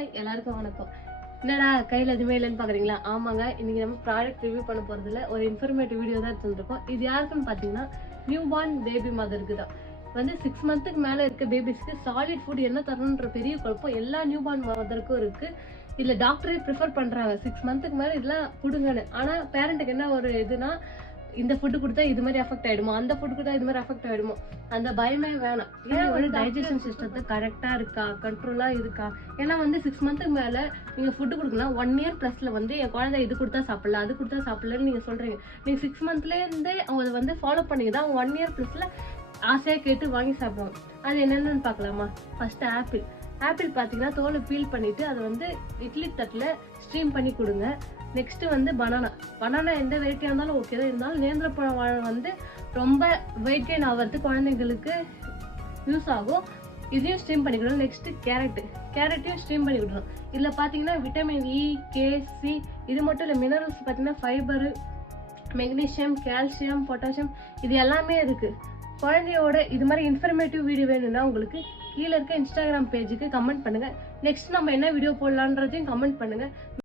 Hi எல்லாருக்கும் வணக்கம். என்னடா கையில் எதுவுமே இல்லைன்னு பார்க்குறீங்களா? ஆமாங்க, இன்னைக்கு நம்ம ப்ராடக்ட் ரிவ்யூ பண்ண போகிறதுல ஒரு இன்ஃபர்மேட்டிவ் வீடியோ தான் எடுத்துருக்கோம். இது யாருக்குன்னு பார்த்தீங்கன்னா நியூ பார்ன் பேபி மதருக்கு தான். வந்து 6 மந்த்துக்கு மேலே இருக்க பேபிஸ்க்கு சாலிட் ஃபுட் என்ன தரணுன்ற பெரிய குழப்பம் எல்லா நியூ பார்ன் மதருக்கும் இருக்குது. இதில் டாக்டரே ப்ரிஃபர் பண்ணுறாங்க 6 மந்த்துக்கு மேலே இதெல்லாம் கொடுங்கன்னு. ஆனால் பேரண்ட்டுக்கு என்ன ஒரு இதுனா, இந்த ஃபுட்டு கொடுத்தா இது மாதிரி அஃபெக்ட் ஆகிடுமோ, அந்த ஃபுட்டு கொடுத்தா இது மாதிரி அஃபெக்ட் ஆகிடுமோ, அந்த பயமே வேணாம். ஏன்னா ஒரு டைஜஷன் சிஸ்டத்தை கரெக்டாக இருக்கா, கண்ட்ரோலாக இருக்கா. ஏன்னா வந்து 6 மந்த்துக்கு மேலே நீங்கள் ஃபுட்டு கொடுக்கலாம். 1 இயர் ப்ளஸில் வந்து என் குழந்தை இது கொடுத்தா சாப்பிடல, அது கொடுத்தா சாப்பிடலன்னு நீங்கள் சொல்கிறீங்க. நீங்கள் 6 மந்த்லேருந்தே அவங்க அதை வந்து ஃபாலோ பண்ணிங்க தான் அவங்க 1 இயர் ப்ளஸில் ஆசையாக கேட்டு வாங்கி சாப்பிடுவாங்க. அது என்னென்னு பார்க்கலாமா? ஃபஸ்ட்டு ஆப்பிள் பார்த்தீங்கன்னா தோலை பீல் பண்ணிவிட்டு அதை வந்து இட்லி தட்டில் ஸ்ட்ரீம் பண்ணி கொடுங்க. நெக்ஸ்ட் வந்து பனானா எந்த வெரைட்டியாக இருந்தாலும் ஓகே தான். இருந்தாலும் நேந்திர பழம் வந்து ரொம்ப வெயிட் கெயின் ஆகிறதுக்கு குழந்தைங்களுக்கு யூஸ் ஆகும். இதையும் ஸ்ட்ரீம் பண்ணி கொடுக்கணும். நெக்ஸ்ட் கேரட்டையும் ஸ்ட்ரீம் பண்ணி கொடுக்கணும். இதில் பார்த்தீங்கன்னா விட்டமின் இ, கே, சி இது மட்டும் இல்லை, மினரல்ஸ் பார்த்தீங்கன்னா ஃபைபரு, மெக்னீஷியம், கால்சியம், பொட்டாசியம் இது எல்லாமே இருக்குது. குழந்தையோட இது மாதிரி இன்ஃபர்மேட்டிவ் வீடியோ வேணும்னா உங்களுக்கு கீழே இருக்க இன்ஸ்டாகிராம் பேஜுக்கு கமெண்ட் பண்ணுங்கள். நெக்ஸ்ட் நம்ம என்ன வீடியோ போடலான்றதையும் கமெண்ட் பண்ணுங்கள்.